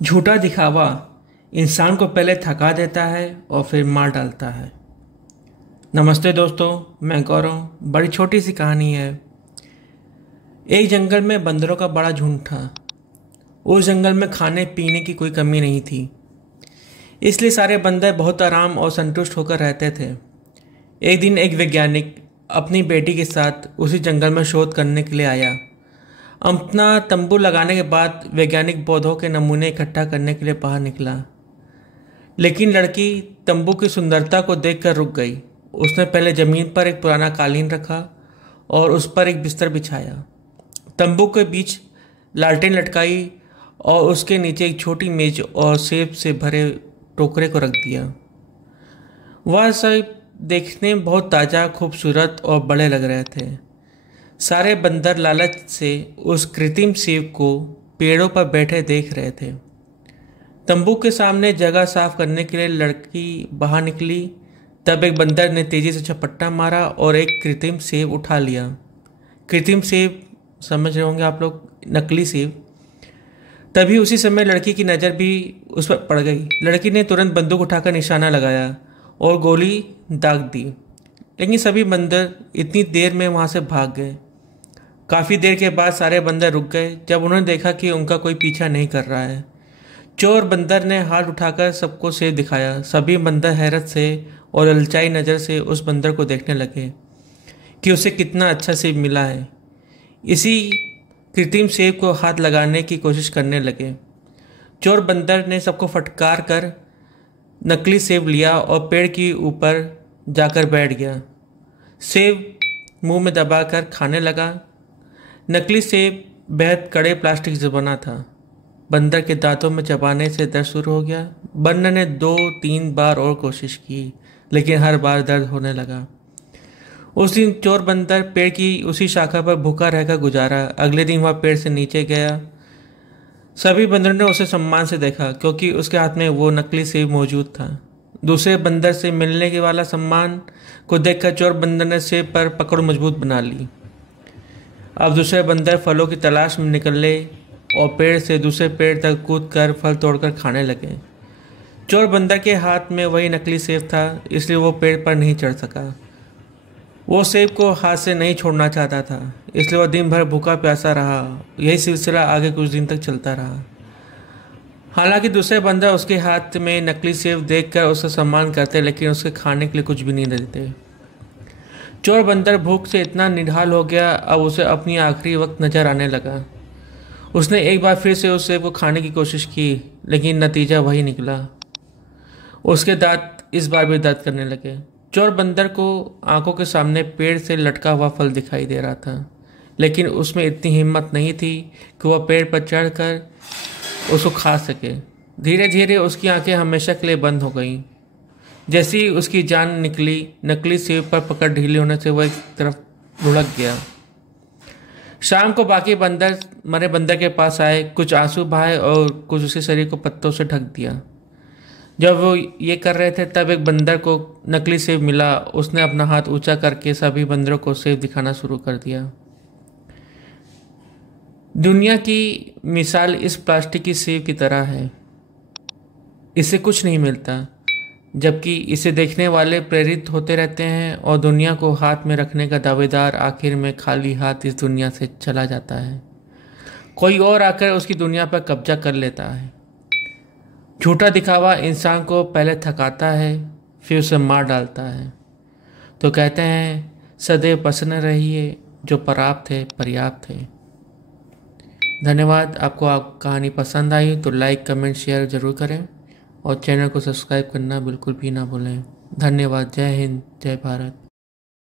झूठा दिखावा इंसान को पहले थका देता है और फिर मार डालता है। नमस्ते दोस्तों, मैं गौरव। बड़ी छोटी सी कहानी है। एक जंगल में बंदरों का बड़ा झुंड था। उस जंगल में खाने पीने की कोई कमी नहीं थी, इसलिए सारे बंदर बहुत आराम और संतुष्ट होकर रहते थे। एक दिन एक वैज्ञानिक अपनी बेटी के साथ उसी जंगल में शोध करने के लिए आया। अपना तंबू लगाने के बाद वैज्ञानिक पौधों के नमूने इकट्ठा करने के लिए बाहर निकला। लेकिन लड़की तंबू की सुंदरता को देखकर रुक गई। उसने पहले जमीन पर एक पुराना कालीन रखा और उस पर एक बिस्तर बिछाया। तंबू के बीच लालटेन लटकाई और उसके नीचे एक छोटी मेज और सेब से भरे टोकरे को रख दिया। वह सब देखने में बहुत ताज़ा, खूबसूरत और बड़े लग रहे थे। सारे बंदर लालच से उस कृत्रिम सेब को पेड़ों पर बैठे देख रहे थे। तंबू के सामने जगह साफ करने के लिए लड़की बाहर निकली। तब एक बंदर ने तेजी से झपट्टा मारा और एक कृत्रिम सेब उठा लिया। कृत्रिम सेब समझ रहे होंगे आप लोग, नकली सेब। तभी उसी समय लड़की की नज़र भी उस पर पड़ गई। लड़की ने तुरंत बंदूक उठाकर निशाना लगाया और गोली दाग दी। लेकिन सभी बंदर इतनी देर में वहाँ से भाग गए। काफ़ी देर के बाद सारे बंदर रुक गए जब उन्होंने देखा कि उनका कोई पीछा नहीं कर रहा है। चोर बंदर ने हाथ उठाकर सबको सेब दिखाया। सभी बंदर हैरत से और ललचाई नज़र से उस बंदर को देखने लगे कि उसे कितना अच्छा सेब मिला है। इसी कृत्रिम सेब को हाथ लगाने की कोशिश करने लगे। चोर बंदर ने सबको फटकार कर नकली सेब लिया और पेड़ के ऊपर जाकर बैठ गया। सेब मुंह में दबाकर खाने लगा। नकली सेब बेहद कड़े प्लास्टिक से बना था। बंदर के दांतों में चबाने से दर्द शुरू हो गया। बंदर ने 2-3 बार और कोशिश की, लेकिन हर बार दर्द होने लगा। उस दिन चोर बंदर पेड़ की उसी शाखा पर भूखा रहकर गुजारा। अगले दिन वह पेड़ से नीचे गया। सभी बंदरों ने उसे सम्मान से देखा क्योंकि उसके हाथ में वो नकली सेब मौजूद था। दूसरे बंदर से मिलने के वाला सम्मान को देखकर चोर बंदर ने सेब पर पकड़ मजबूत बना ली। अब दूसरे बंदर फलों की तलाश में निकले और पेड़ से दूसरे पेड़ तक कूद कर फल तोड़कर खाने लगे। चोर बंदर के हाथ में वही नकली सेब था, इसलिए वो पेड़ पर नहीं चढ़ सका। वो सेब को हाथ से नहीं छोड़ना चाहता था, इसलिए वह दिन भर भूखा प्यासा रहा। यही सिलसिला आगे कुछ दिन तक चलता रहा। हालांकि दूसरे बंदर उसके हाथ में नकली सेब देखकर उसका सम्मान करते, लेकिन उसके खाने के लिए कुछ भी नहीं देते। चोर बंदर भूख से इतना निढाल हो गया, अब उसे अपनी आखिरी वक्त नजर आने लगा। उसने एक बार फिर से उस सेब को खाने की कोशिश की, लेकिन नतीजा वही निकला। उसके दांत इस बार भी दर्द करने लगे। चोर बंदर को आंखों के सामने पेड़ से लटका हुआ फल दिखाई दे रहा था, लेकिन उसमें इतनी हिम्मत नहीं थी कि वह पेड़ पर चढ़कर उसको खा सके। धीरे धीरे उसकी आंखें हमेशा के लिए बंद हो गईं। जैसे ही उसकी जान निकली, नकली सेब पर पकड़ ढीली होने से वह एक तरफ लुढ़क गया। शाम को बाकी बंदर मरे बंदर के पास आए। कुछ आंसू बहाए और कुछ उसके शरीर को पत्तों से ढक दिया। जब वो ये कर रहे थे तब एक बंदर को नकली सेब मिला। उसने अपना हाथ ऊंचा करके सभी बंदरों को सेब दिखाना शुरू कर दिया। दुनिया की मिसाल इस प्लास्टिक की सेब की तरह है। इससे कुछ नहीं मिलता, जबकि इसे देखने वाले प्रेरित होते रहते हैं और दुनिया को हाथ में रखने का दावेदार आखिर में खाली हाथ इस दुनिया से चला जाता है। कोई और आकर उसकी दुनिया पर कब्जा कर लेता है। झूठा दिखावा इंसान को पहले थकाता है, फिर उसे मार डालता है। तो कहते हैं सदैव प्रसन्न रहिए, जो प्राप्त है पर्याप्त है। धन्यवाद। आपको कहानी पसंद आई तो लाइक, कमेंट, शेयर ज़रूर करें और चैनल को सब्सक्राइब करना बिल्कुल भी ना भूलें। धन्यवाद। जय हिंद, जय भारत।